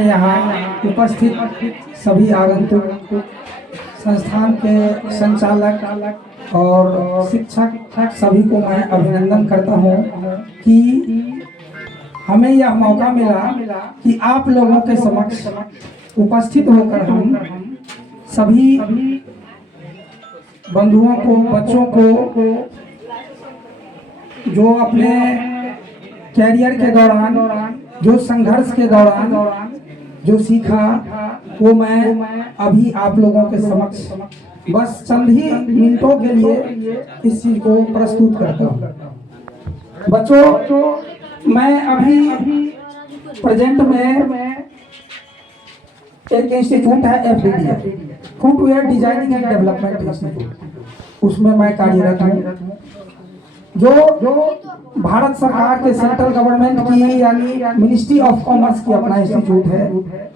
यहाँ उपस्थित सभी आगंतुक, संस्थान के संचालक और शिक्षक सभी को मैं अभिनंदन करता हूँ कि हमें यह मौका मिला कि आप लोगों के समक्ष उपस्थित होकर हम सभी बंधुओं को, बच्चों को जो अपने कैरियर के दौरान, जो संघर्ष के दौरान जो सीखा, वो मैं अभी आप लोगों के समक्ष बस चंद ही मिनटों के लिए इस चीज को प्रस्तुत करता हूँ। बच्चों, मैं अभी प्रेजेंट में एक इंस्टीट्यूट है FDDI, footwear designing and development institute, उसमें मैं कार्यरत हूँ। जो भारत सरकार के सेंट्रल गवर्नमेंट की यानी मिनिस्ट्री ऑफ कॉमर्स की अपना इंस्टीट्यूट है।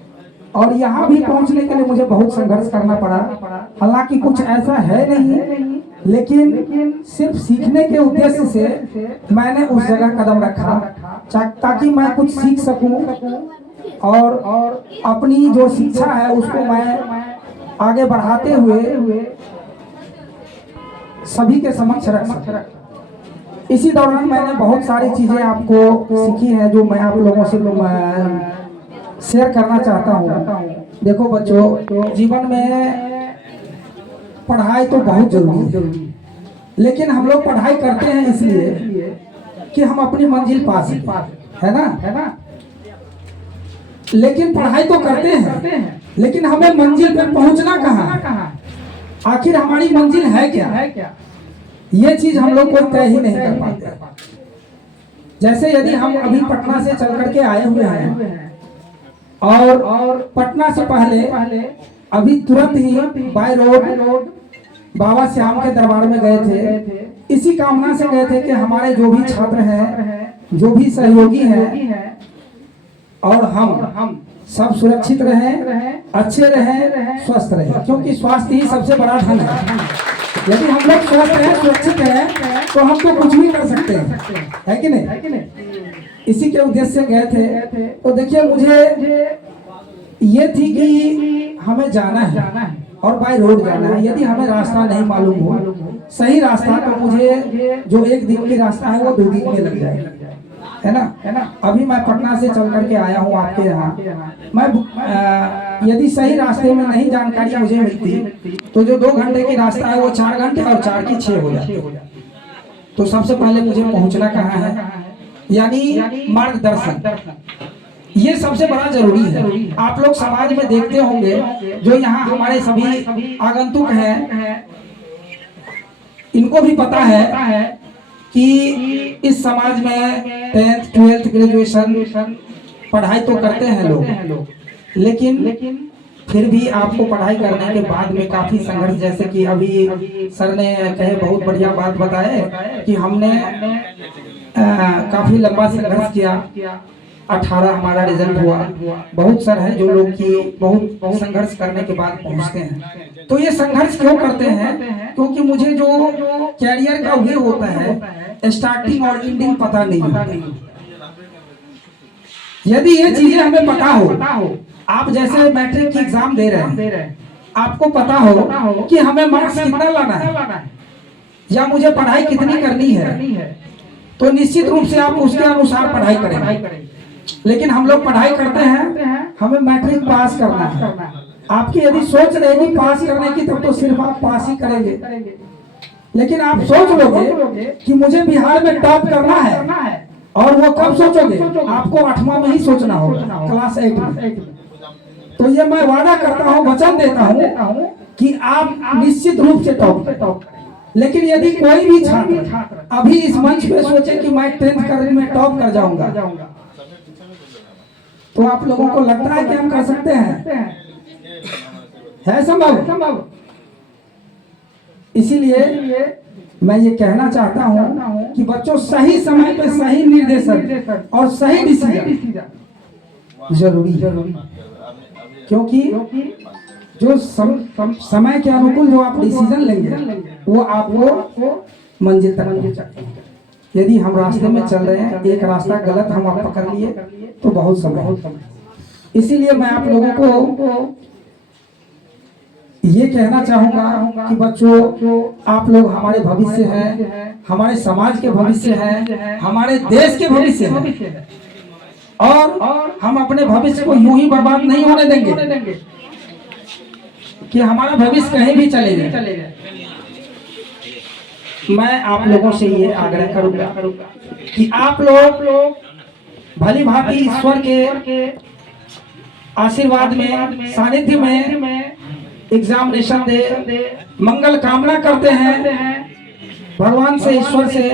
और यहाँ भी पहुँचने के लिए मुझे बहुत संघर्ष करना पड़ा। हालांकि कुछ ऐसा है नहीं, लेकिन सिर्फ सीखने के उद्देश्य से मैंने उस जगह कदम रखा ताकि मैं कुछ सीख सकूं और अपनी जो शिक्षा है उसको मैं आगे बढ़ाते हुए सभी के समक्ष रख सकूं। इसी दौरान मैंने बहुत सारी चीजें आपको सीखी हैं जो मैं आप लोगों से शेयर करना चाहता हूँ। देखो बच्चों, जीवन में पढ़ाई तो बहुत जरूरी है, लेकिन हम लोग पढ़ाई करते हैं इसलिए कि हम अपनी मंजिल पा सकें, है ना? लेकिन पढ़ाई तो करते हैं, लेकिन हमें मंजिल पर पहुंचना कहाँ? आखिर हमारी मंजिल है क्या? ये चीज हम लोग कोई तय ही नहीं कर पाते। जैसे यदि हम अभी पटना से चल करके आए हुए हैं और पटना से पहले अभी तुरंत ही बाय रोड बाबा श्याम के दरबार में गए थे। इसी कामना से गए थे कि हमारे जो भी छात्र हैं, जो भी सहयोगी हैं और हम सब सुरक्षित रहें, अच्छे रहें, स्वस्थ रहें, क्योंकि स्वास्थ्य ही सबसे बड़ा धन है। यदि हम लोग स्वस्थ हैं, सुरक्षित हैं, तो हम तो कुछ भी कर सकते हैं, है कि नहीं? इसी के उद्देश्य से गए थे। तो देखिए, मुझे ये थी कि हमें जाना है और बाय रोड जाना है। यदि हमें रास्ता नहीं मालूम हो, सही रास्ता, तो मुझे जो एक दिन की रास्ता है वो 2 दिन में लग जाएगा, है ना? अभी मैं पटना से चल करके आया हूँ आपके यहाँ। मैं यदि सही रास्ते में नहीं जानकारी मुझे मिलती तो जो 2 घंटे की रास्ता है वो 4 घंटे और 4 की 6 हो जाती। तो सबसे पहले मुझे पहुँचना कहाँ है, यानी मार्गदर्शन, ये सबसे बड़ा जरूरी है। आप लोग समाज में देखते होंगे, जो यहाँ हमारे सभी आगंतुक हैं, इनको भी पता है कि इस समाज में 10th 12th ग्रेजुएशन पढ़ाई तो करते हैं लोग, लेकिन फिर भी आपको पढ़ाई करने के बाद में काफी संघर्ष, जैसे कि अभी सर ने कहे बहुत बढ़िया बात बताए कि हमने काफी लंबा संघर्ष किया। 18 हमारा रिजल्ट हुआ। बहुत सर हैं जो लोग की बहुत संघर्ष करने के बाद पहुंचते हैं। तो ये संघर्ष क्यों करते हैं? क्योंकि मुझे जो कैरियर का वे होता है, स्टार्टिंग और एंडिंग पता नहीं होता। यदि ये चीजें हमें पता हो, आप जैसे मैट्रिक की एग्जाम दे रहे हैं, आपको पता हो कि हमें मार्क्स कितना लाना है या मुझे पढ़ाई कितनी करनी है, तो निश्चित रूप से आप उसके अनुसार पढ़ाई करेंगे। लेकिन हम लोग पढ़ाई करते हैं, हमें मैट्रिक पास करना है। आपकी यदि सोच रहेगी पास करने की, तब तो सिर्फ आप पास ही करेंगे। लेकिन आप सोच लोगे कि मुझे बिहार में टॉप करना है, और वो कब सोचोगे? आपको 8वां में ही सोचना होगा, क्लास 8 में। तो ये मैं वादा करता हूँ, वचन देता हूँ कि आप निश्चित रूप से टॉप करें। लेकिन यदि कोई भी छात्र अभी इस मंच पे सोचे कि मैं 10th करने में टॉप कर जाऊंगा, तो आप लोगों को लगता है कि हम कर सकते हैं? है संभव? इसीलिए मैं ये कहना चाहता हूँ कि बच्चों, सही समय पे सही निर्देशन और सही डिसीजन जरूरी है। क्योंकि जो समय के अनुकूल जो आप डिसीजन लेंगे, वो आपको मंजिल तक पहुंचाएगा। यदि हम रास्ते में चल रहे हैं, एक रास्ता गलत हम आप पकड़ लिए, तो बहुत समय इसीलिए मैं आप लोगों को ये कहना चाहूंगा कि बच्चों, आप लोग हमारे भविष्य हैं, हमारे समाज के भविष्य हैं, हमारे देश के भविष्य हैं, और हम अपने भविष्य को यूं ही बर्बाद नहीं होने देंगे कि हमारा भविष्य कहीं भी चले जाए। मैं आप लोगों से ये आग्रह करूंगा कि आप लोग भली भांति ईश्वर के आशीर्वाद में, सानिध्य में एग्जामिनेशन दे, मंगल कामना करते हैं भगवान से, ईश्वर से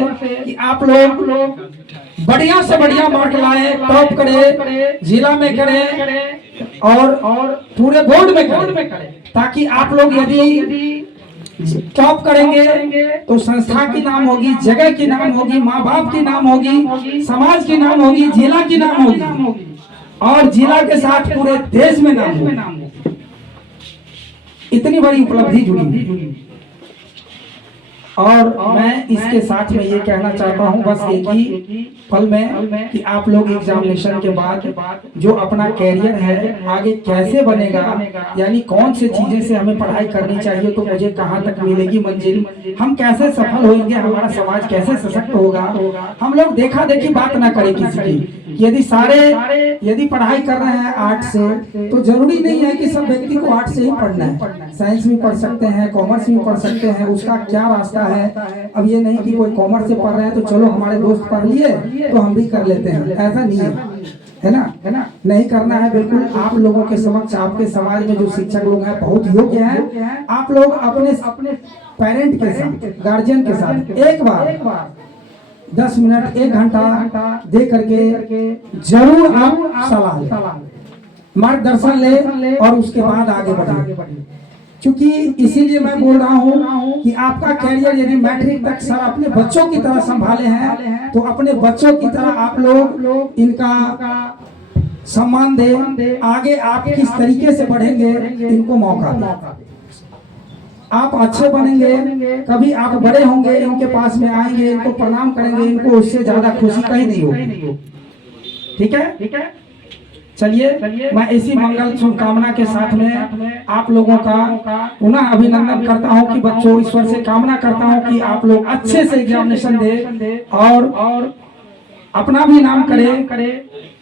कि आप लोग बढ़िया से बढ़िया मार्क लाए, टॉप करे, जिला में करें और पूरे बोर्ड में करें, ताकि आप लोग यदि टॉप करेंगे तो संस्था की नाम होगी, जगह की नाम होगी, माँ बाप की नाम होगी, समाज की नाम होगी, जिला की नाम होगी, और जिला के साथ पूरे देश में नाम होगी। इतनी बड़ी उपलब्धि जुड़ी है। और मैं इसके साथ में ये कहना चाहता हूँ बस एक ही पल में कि आप लोग एग्जामिनेशन के बाद जो अपना कैरियर है आगे कैसे बनेगा, यानी कौन से चीजें से हमें पढ़ाई करनी चाहिए, तो मुझे कहाँ तक मिलेगी मंजिल, हम कैसे सफल होंगे, हमारा समाज कैसे सशक्त होगा। हम लोग देखा देखी बात ना करें किसी की। यदि पढ़ाई कर रहे हैं आर्ट से, तो जरूरी नहीं है कि सब व्यक्ति को आर्ट से ही पढ़ना है। साइंस भी पढ़ सकते हैं, कॉमर्स भी पढ़ सकते हैं, उसका क्या रास्ता है। अब ये नहीं कि कोई कॉमर्स से पढ़ रहे हैं तो चलो हमारे दोस्त पढ़ लिए तो हम भी कर लेते हैं, ऐसा नहीं है ना। नहीं करना है बिल्कुल। आप लोगों के समक्ष, आपके समाज में जो शिक्षक लोग हैं बहुत योग्य हैं। आप लोग अपने पेरेंट के साथ, गार्जियन के साथ एक बार 10 मिनट 1 घंटा दे करके जरूर आप सलाह लें, मार्गदर्शन ले और उसके बाद आगे बढ़े। क्योंकि इसीलिए मैं बोल रहा हूँ कि आपका कैरियर यदि मैट्रिक तक सर अपने बच्चों की तरह संभाले हैं, तो अपने बच्चों की तरह आप लोग इनका सम्मान दें। आगे आप किस तरीके से बढ़ेंगे इनको मौका दें। आप अच्छे बनेंगे, कभी आप बड़े होंगे, इनके पास में आएंगे, इनको प्रणाम करेंगे, इनको उससे ज्यादा खुशी कहीं नहीं होगी। ठीक है। चलिए, मैं इसी मंगल शुभकामना के साथ में आप लोगों का पुनः अभिनंदन करता हूं कि बच्चों, ईश्वर से कामना करता हूं कि आप लोग अच्छे से एग्जामिनेशन दे और अपना भी नाम करें,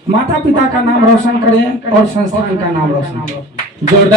माता पिता का नाम रोशन करें और संस्थान का नाम रोशन करें। जोरदार